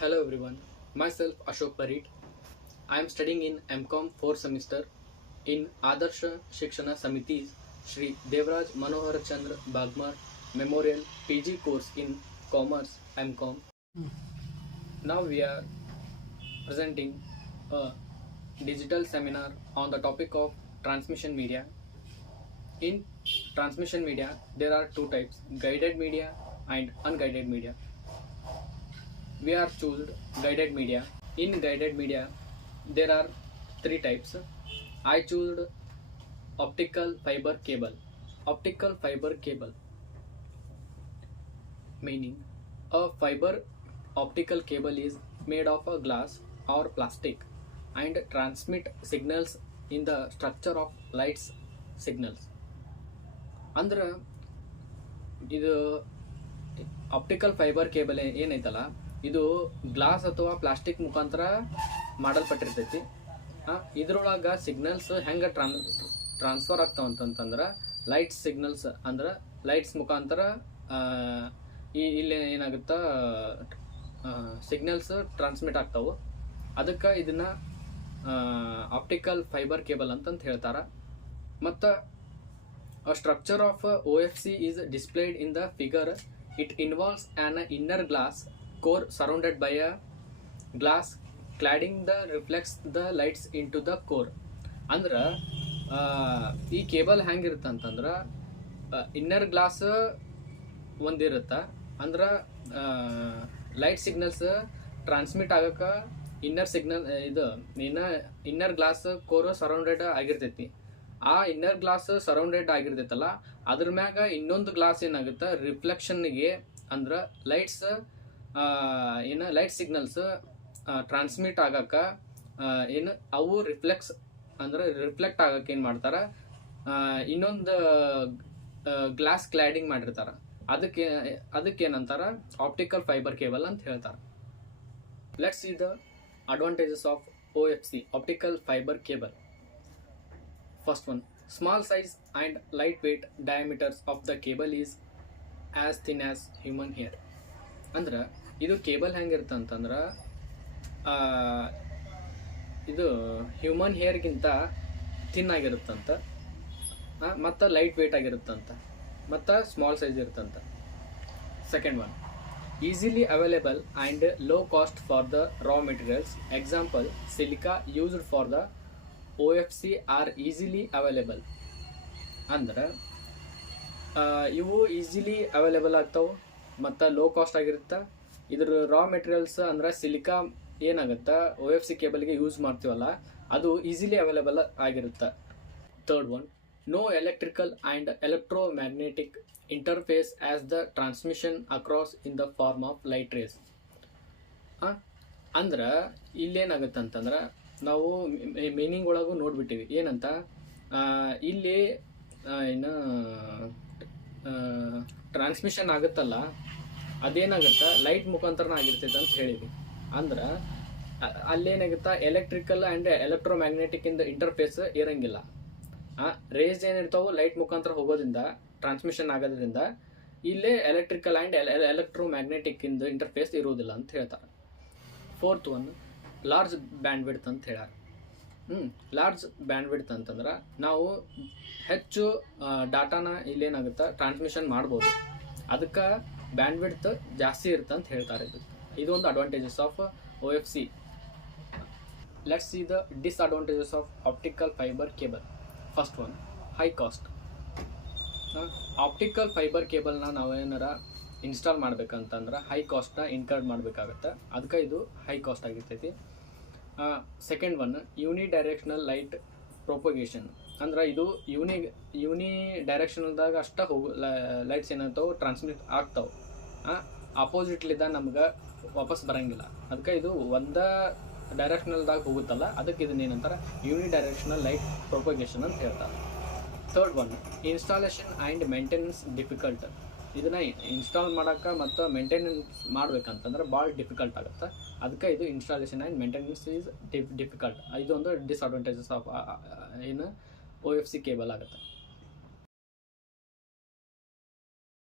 Hello everyone, myself Ashok Parit. I am studying in MCom 4th semester in Adarsha Shikshana Samiti's Shri Devraj Manohar Chandra Bagmar Memorial PG course in Commerce MCom. Now we are presenting a digital seminar on the topic of transmission media. In transmission media, there are two types, guided media and unguided media. We are chosen guided media. In guided media, there are three types. I choose optical fiber cable. Optical fiber cable meaning a fiber optical cable is made of a glass or plastic and transmit signals in the structure of lights signals. ಅಂದ್ರೆ ಇದು optical fibre cable ಏನೈತಲ್ಲ ಇದು glass ಅಥವಾ plastic ಮುಖಾಂತರ ಮಾಡಲ್ಪಟ್ಟಿರ್ತೈತಿ. ಇದ್ರೊಳಗೆ signals ಹೆಂಗೆ transfer ಆಗ್ತಾವ ಅಂತಂದ್ರೆ ಲೈಟ್ಸ್ ಸಿಗ್ನಲ್ಸ್ ಅಂದ್ರೆ ಲೈಟ್ಸ್ ಮುಖಾಂತರ ಇಲ್ಲಿ ಏನಾಗುತ್ತಾ ಸಿಗ್ನಲ್ಸ್ ಟ್ರಾನ್ಸ್ಮಿಟ್ ಆಗ್ತಾವು. ಅದಕ್ಕೆ ಇದನ್ನ ಆಪ್ಟಿಕಲ್ ಫೈಬರ್ ಕೇಬಲ್ ಅಂತಂತ ಹೇಳ್ತಾರ. ಮತ್ತು a structure of OFC is displayed in the figure. It involves an inner glass core surrounded by a glass cladding that reflects the lights into the core. ಅಂದ್ರೆ ಈ cable ಹೆಂಗಿರುತ್ತೆ ಅಂತಂದ್ರೆ inner glass ಒಂದಿರುತ್ತೆ. ಅಂದ್ರೆ light signals transmit ಆಗಕ್ಕೆ inner signal ಇದು inner glass core surrounded ಆಗಿರ್ತೈತಿ. ಆ ಇನ್ನರ್ ಗ್ಲಾಸ್ ಸರೌಂಡೆಡ್ ಆಗಿರ್ತೈತಲ್ಲ ಅದ್ರ ಮ್ಯಾಗ ಇನ್ನೊಂದು ಗ್ಲಾಸ್ ಏನಾಗುತ್ತೆ ರಿಫ್ಲೆಕ್ಷನ್ಗೆ ಅಂದ್ರೆ ಲೈಟ್ಸ್ ಲೈಟ್ ಸಿಗ್ನಲ್ಸ್ ಟ್ರಾನ್ಸ್ಮಿಟ್ ಆಗಕ್ಕೆ ಅವು ರಿಫ್ಲೆಕ್ಟ್ ಆಗಕ್ಕೆ ಏನು ಮಾಡ್ತಾರೆ ಇನ್ನೊಂದು ಗ್ಲಾಸ್ ಕ್ಲಾಡಿಂಗ್ ಮಾಡಿರ್ತಾರೆ. ಅದಕ್ಕೇನಂತಾರ ಆಪ್ಟಿಕಲ್ ಫೈಬರ್ ಕೇಬಲ್ ಅಂತ ಹೇಳ್ತಾರೆ. Let's see the advantages of OFC optical fiber cable. First one, small size and lightweight diameters of the cable is as thin as human hair. ಅಂದ್ರೆ ಇದು cable ಹೆಂಗಿರುತ್ತೆ ಅಂತಂದ್ರೆ ಇದು human ಹೇರ್ಗಿಂತ thin ಆಗಿರುತ್ತಂತ, ಮತ್ತು light weight ಆಗಿರುತ್ತಂತ, ಮತ್ತು ಸ್ಮಾಲ್ ಸೈಜ್ ಇರುತ್ತಂತ. Second one, easily available and low cost for the raw materials. Example, silica used for the OFC are easily available. ಅಂದ್ರೆ ಇವು ಈಸಿಲಿ ಅವೈಲೇಬಲ್ ಆಗ್ತಾವೆ ಮತ್ತು ಲೋ ಕಾಸ್ಟ್ ಆಗಿರುತ್ತೆ. ಇದ್ರ ರಾ ಮೆಟೀರಿಯಲ್ಸ್ ಅಂದ್ರೆ ಸಿಲಿಕಾ ಏನಾಗುತ್ತೆ OFC ಕೇಬಲ್ಗೆ ಯೂಸ್ ಮಾಡ್ತೀವಲ್ಲ ಅದು ಈಸಿಲಿ ಅವೈಲೇಬಲ್ ಆಗಿರುತ್ತೆ. Third one, no electrical and electromagnetic interface as the transmission across in the form of light rays. ಅಂದ್ರೆ ಇಲ್ಲೇನಾಗುತ್ತೆ ಅಂತಂದ್ರೆ ನಾವು ಮೀನಿಂಗ್ ಒಳಗೂ ನೋಡ್ಬಿಟ್ಟಿವಿ ಏನಂತ, ಇಲ್ಲಿ ಏನು ಟ್ರಾನ್ಸ್ಮಿಷನ್ ಆಗುತ್ತಲ್ಲ ಅದೇನಾಗುತ್ತೆ ಲೈಟ್ ಮುಖಾಂತರನ ಆಗಿರ್ತೈತೆ ಅಂತ ಹೇಳಿವಿ. ಅಂದ್ರೆ ಅಲ್ಲೇನಾಗುತ್ತಾ ಎಲೆಕ್ಟ್ರಿಕಲ್ ಆ್ಯಂಡ್ ಎಲೆಕ್ಟ್ರೋಮ್ಯಾಗ್ನೆಟಿಕ್ ಇಂದ ಇಂಟರ್ಫೇಸ್ ಇರಂಗಿಲ್ಲ. ರೇಸ್ ಏನಿರ್ತಾವೆ ಲೈಟ್ ಮುಖಾಂತರ ಹೋಗೋದ್ರಿಂದ ಟ್ರಾನ್ಸ್ಮಿಷನ್ ಆಗೋದ್ರಿಂದ ಇಲ್ಲೇ ಎಲೆಕ್ಟ್ರಿಕಲ್ ಆ್ಯಂಡ್ ಎಲೆಕ್ಟ್ರೋಮ್ಯಾಗ್ನೆಟಿಕ್ ಇಂದ ಇಂಟರ್ಫೇಸ್ ಇರುವುದಿಲ್ಲ ಅಂತ ಹೇಳ್ತಾರೆ. Fourth one, large band width ಅಂತ ಹೇಳ್ಯಾರ. ಲಾರ್ಜ್ ಬ್ಯಾಂಡ್ ವಿಡ್ತ್ ಅಂತಂದ್ರೆ ನಾವು ಹೆಚ್ಚು ಡಾಟಾನ ಇಲ್ಲೇನಾಗುತ್ತೆ ಟ್ರಾನ್ಸ್ಮಿಷನ್ ಮಾಡ್ಬೋದು. ಅದಕ್ಕೆ ಬ್ಯಾಂಡ್ ವಿಡ್ತ್ ಜಾಸ್ತಿ ಇರುತ್ತೆ ಅಂತ ಹೇಳ್ತಾರೆ. ಇದೊಂದು advantages of OFC. Let's see the disadvantages of optical fibre cable. First one, high cost. Optical fibre ಕೇಬಲ್ನ ನಾವೇನಾರ ಇನ್ಸ್ಟಾಲ್ ಮಾಡ್ಬೇಕಂತಂದ್ರೆ ಹೈ ಕಾಸ್ಟ್ನ ಇನ್ಕರ್ಡ್ ಮಾಡಬೇಕಾಗತ್ತೆ. ಅದಕ್ಕೆ ಇದು ಹೈ ಕಾಸ್ಟ್ ಆಗಿರ್ತೈತಿ. Second one, unidirectional light propagation. ಅಂದ್ರೆ ಇದು ಯೂನಿ ಡೈರೆಕ್ಷನಲ್ದಾಗ ಅಷ್ಟೇ ಲೈಟ್ಸ್ ಏನಾಗ್ತಾವೆ ಟ್ರಾನ್ಸ್ಮಿಟ್ ಆಗ್ತಾವೆ. ಅಪೋಸಿಟ್ಲಿದ್ದ ನಮ್ಗೆ ವಾಪಸ್ ಬರೋಂಗಿಲ್ಲ. ಅದಕ್ಕೆ ಇದು ಒಂದೇ ಡೈರೆಕ್ಷನಲ್ದಾಗ ಹೋಗುತ್ತಲ್ಲ ಅದಕ್ಕೆ ಇದನ್ನೇನಂತಾರೆ ಯೂನಿ ಡೈರೆಕ್ಷನಲ್ ಲೈಟ್ ಪ್ರೊಪಗೇಷನ್ ಅಂತ ಹೇಳ್ತಾರೆ. Third one, installation and maintenance difficult. ಇದನ್ನ ಇನ್ಸ್ಟಾಲ್ ಮಾಡೋಕ್ಕೆ ಮತ್ತು ಮೇಂಟೆನೆನ್ಸ್ ಮಾಡ್ಬೇಕಂತಂದ್ರೆ ಭಾಳ ಡಿಫಿಕಲ್ಟ್ ಆಗುತ್ತೆ. ಅದಕ್ಕೆ ಇದು installation and maintenance is difficult. ಇದೊಂದು ಡಿಸ್ಅಡ್ವಾಂಟೇಜಸ್ ಆಫ್ OFC ಕೇಬಲ್ ಆಗುತ್ತೆ.